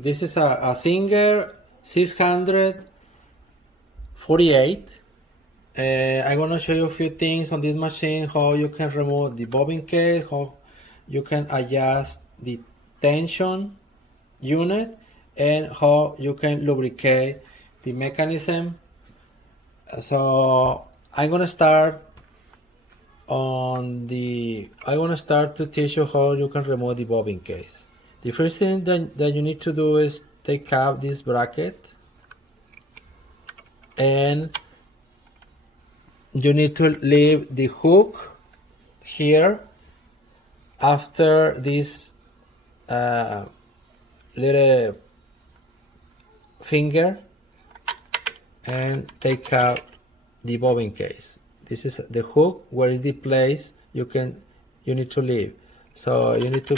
This is a Singer 648. I'm gonna show you a few things on this machine, how you can remove the bobbin case, how you can adjust the tension unit, and how you can lubricate the mechanism. So I'm gonna start to teach you how you can remove the bobbin case. The first thing that you need to do is take out this bracket, and you need to leave the hook here after this little finger, and take out the bobbin case. This is the hook where is the place you need to leave. So you need to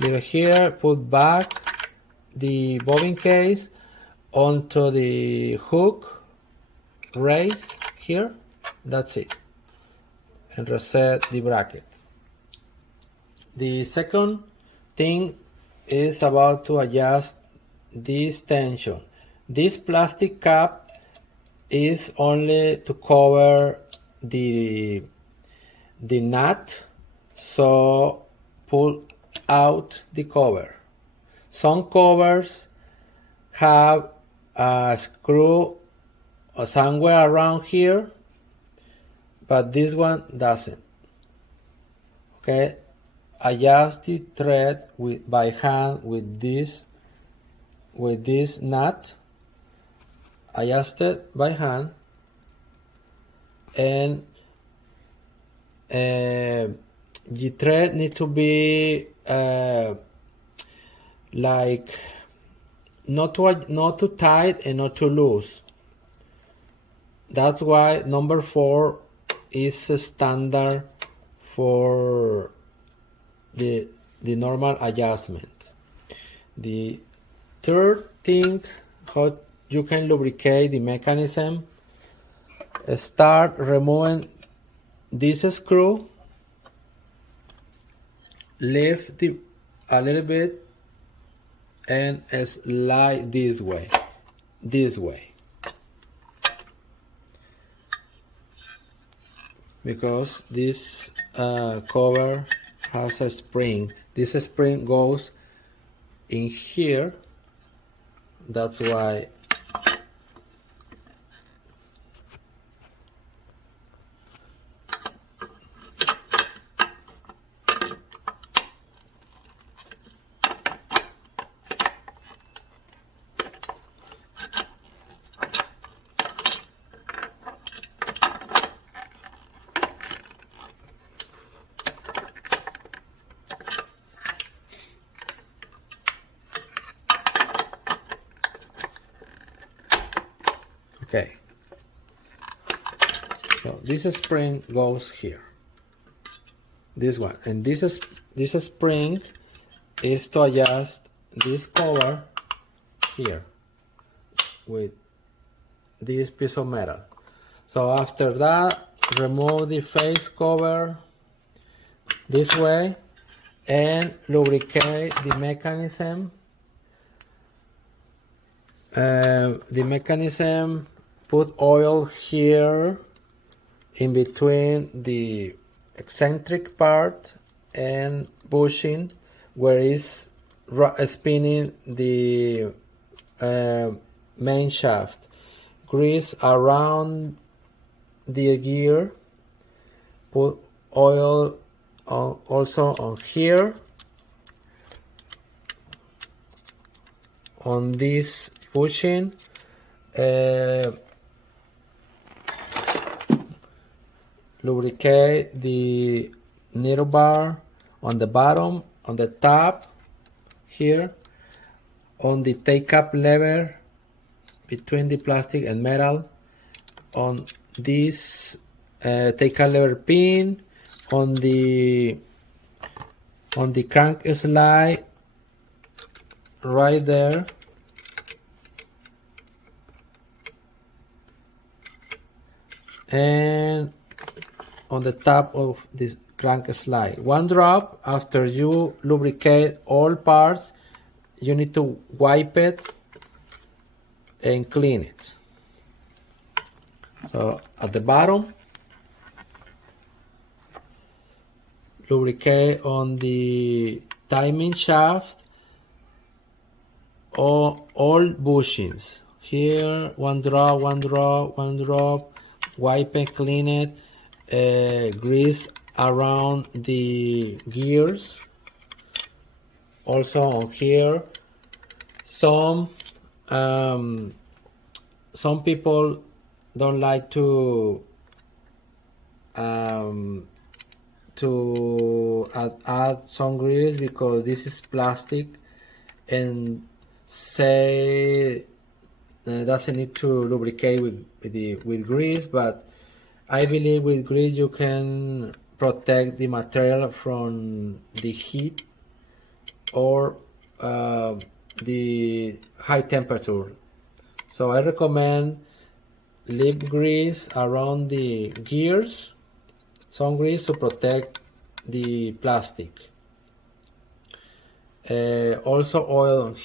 leave it here, put back the bobbin case onto the hook, raise here, that's it, and reset the bracket. The second thing is about to adjust this tension. This plastic cap is only to cover the nut, so pull out the cover. Some covers have a screw somewhere around here, but this one doesn't. Okay, adjust the thread by hand with this nut. Adjust it by hand, and the thread need to be like not too tight and not too loose. That's why number 4 is a standard for the normal adjustment. The third thing, how you can lubricate the mechanism, start removing this screw, lift a little bit, and slide this way, because this cover has a spring. This spring goes in here, that's why. Okay, so this spring goes here, this one, and this spring is to adjust this cover here with this piece of metal. So after that, remove the face cover this way and lubricate the mechanism. Put oil here in between the eccentric part and bushing, where is spinning the main shaft. Grease around the gear. Put oil also on here, on this bushing. Lubricate the needle bar on the bottom, on the top here, on the take-up lever between the plastic and metal, on this take-up lever pin, on the crank slide right there, and on the top of this crank slide. One drop after you lubricate all parts, you need to wipe it and clean it. So at the bottom, lubricate on the timing shaft or all bushings. Here, one drop, wipe and clean it, grease around the gears. Also on here, some people don't like to add some grease because this is plastic and say doesn't need to lubricate with grease, but I believe with grease you can protect the material from the heat or the high temperature. So I recommend leave grease around the gears, some grease to protect the plastic. Also oil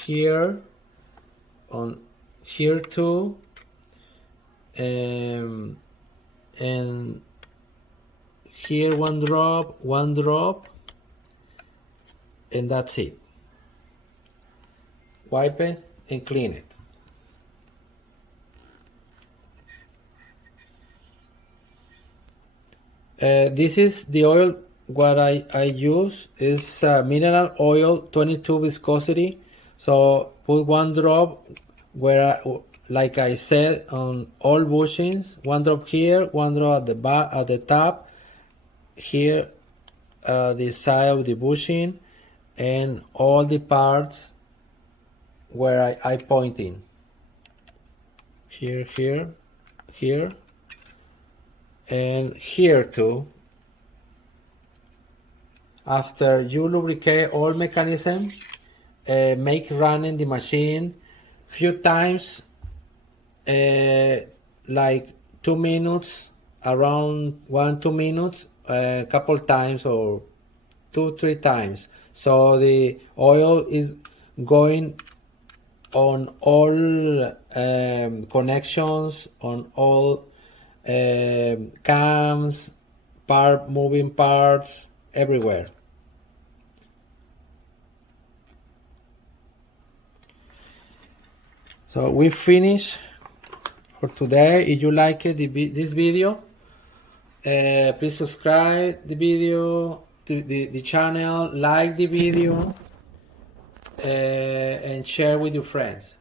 on here too, and here one drop, and that's it. Wipe it and clean it. This is the oil. What I use is mineral oil, 22 viscosity. So put one drop where, like I said, on all bushings. One drop here, one drop at the top. Here, the side of the bushing, and all the parts where I pointing. Here, and here too. After you lubricate all mechanism, make running the machine few times, like 2 minutes, around 1-2 minutes, a couple times or 2-3 times. So the oil is going on all connections, on all cams, moving parts, everywhere. So we finish for today. If you like this video, please subscribe the video to the channel, like the video, and share with your friends.